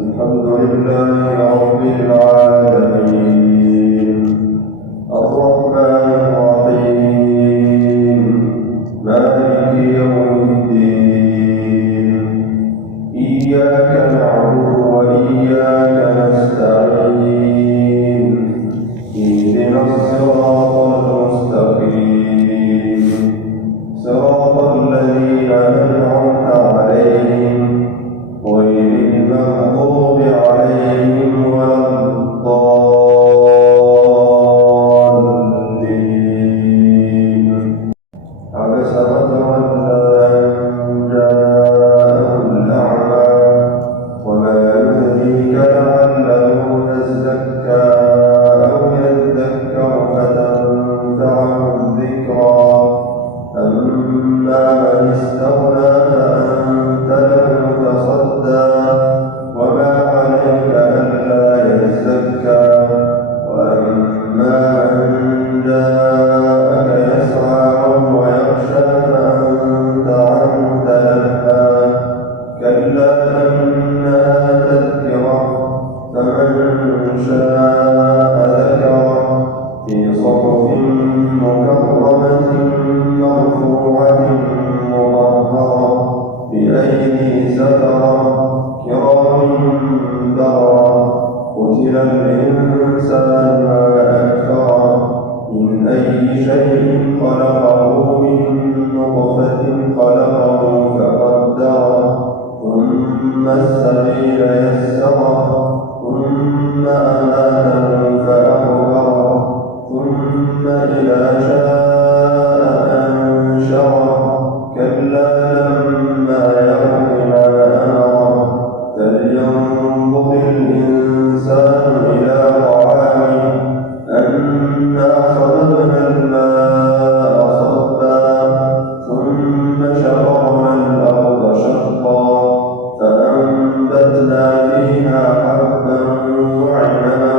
الحمد لله رب العالمين الرحمن الرحيم مالك يوم الدين إياك نعبد وإياك نستعين اهدنا الصراط المستقيم صراط الذين أنعمت عليهم غير المغضوب عليهم ولا الضالين عبس وتولى أن جاءه الأعمى وما يدريك لعله يزكى أو يذكر فتنفعه الذكرى أما من استغنى فأنت له تصدى وما عليك ألا يزكى وأما من جاءك يسعى وهو يخشى فأنت عنه تلهى كلا إنها تذكرة فمن شاء ذكره في صحف مكرمة مرفوعة مطهرة بأيدي سفرة كرام بررة قتل الإنسان ما أكفره من أي شيء خلقه من نطفة خلقه فقدره ثم السبيل يسره ثم أماته فأقبره ثم إذا شاء أنشره كلا لما يقض ما أمره فلينظر الإنسان إلى طعامه أنا صببنا الماء صبا ثم شققنا الأرض شقا فأنبتنا فيها حبا وعنبا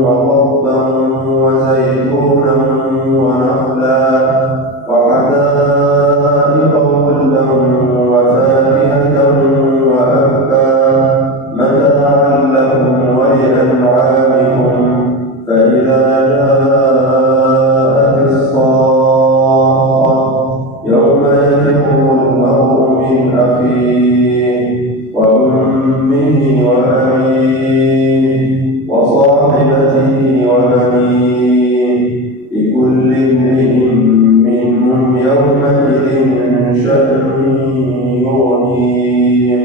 وقضبا وزيتونا ونخلا وحدائق غلبا وفاكهة وأبا متاعا لكم ولأنعامكم فإذا جاءت الصاخة يوم يفر المرء من أخيه وأمه وأبيه وصاحبته وبنيه لكل امرئ منهم يومئذ شأن يغنيه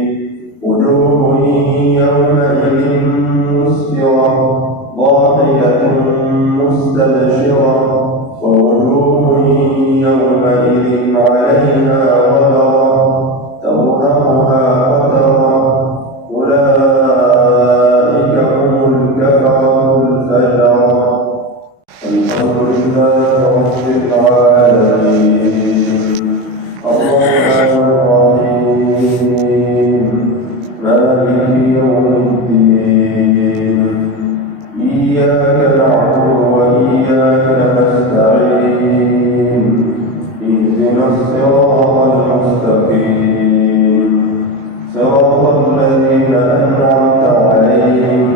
وجوه يومئذ مسفرة ضاحكة مستبشرة ووجوه يومئذ عليها غبرة ترهقها قترة أولئك هم الكفرة الفجرة الحمد لله رب العالمين الرحمن الرحيم مالك يوم الدين إياك نعبد وإياك نستعين اهدنا الصراط المستقيم صراط الذين أنعمت عليهم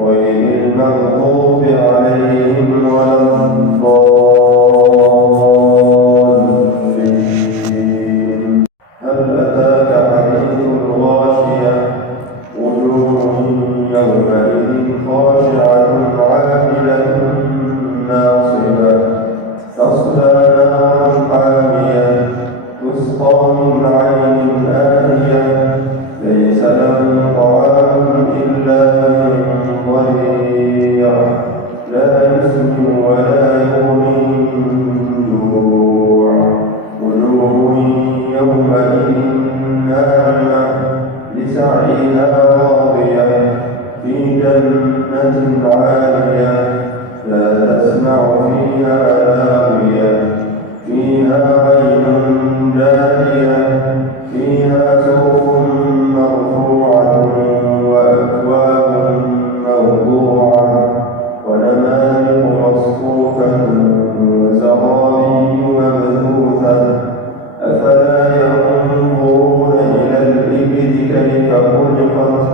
غير المغضوب عليهم ولا الضالين هل أتاك حديث الغاشية وجوه يومئذ خاشعة عاملة ناصبة تصلى نارا حامية تسقى من عين آنية ليس لهم طعام إلا من ضريع لا يسمن ولا يغني من جوع وجوه يومئذ ناعمة لسعيها راضية في جنة عالية لا تسمع فيها لاغية فيها عين جارية فيها سرر مرفوعة وأكواب موضوعة ونمارق مصفوفة وزرابي مبثوثة أفلا ينظرون إلى الإبل كيف خلقت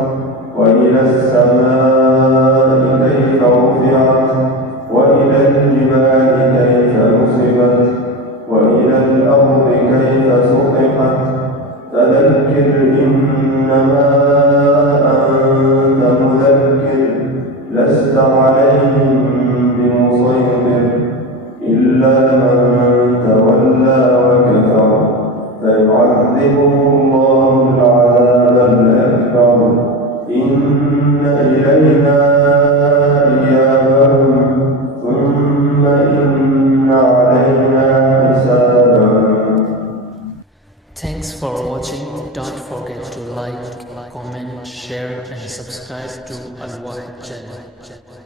وإلى وإلى السماء كيف رفعت وإلى الجبال كيف نصبت وإلى الأرض كيف سطحت فذكر إنما أنت مذكر لست عليهم بمسيطر إلا من تولى وكفر فيعذبه الله العذاب الأكبر إن إلينا إيابهم ثم إن علينا حسابهم. Thanks for watching. Don't forget to like, comment, share and subscribe to Al Wahid channel.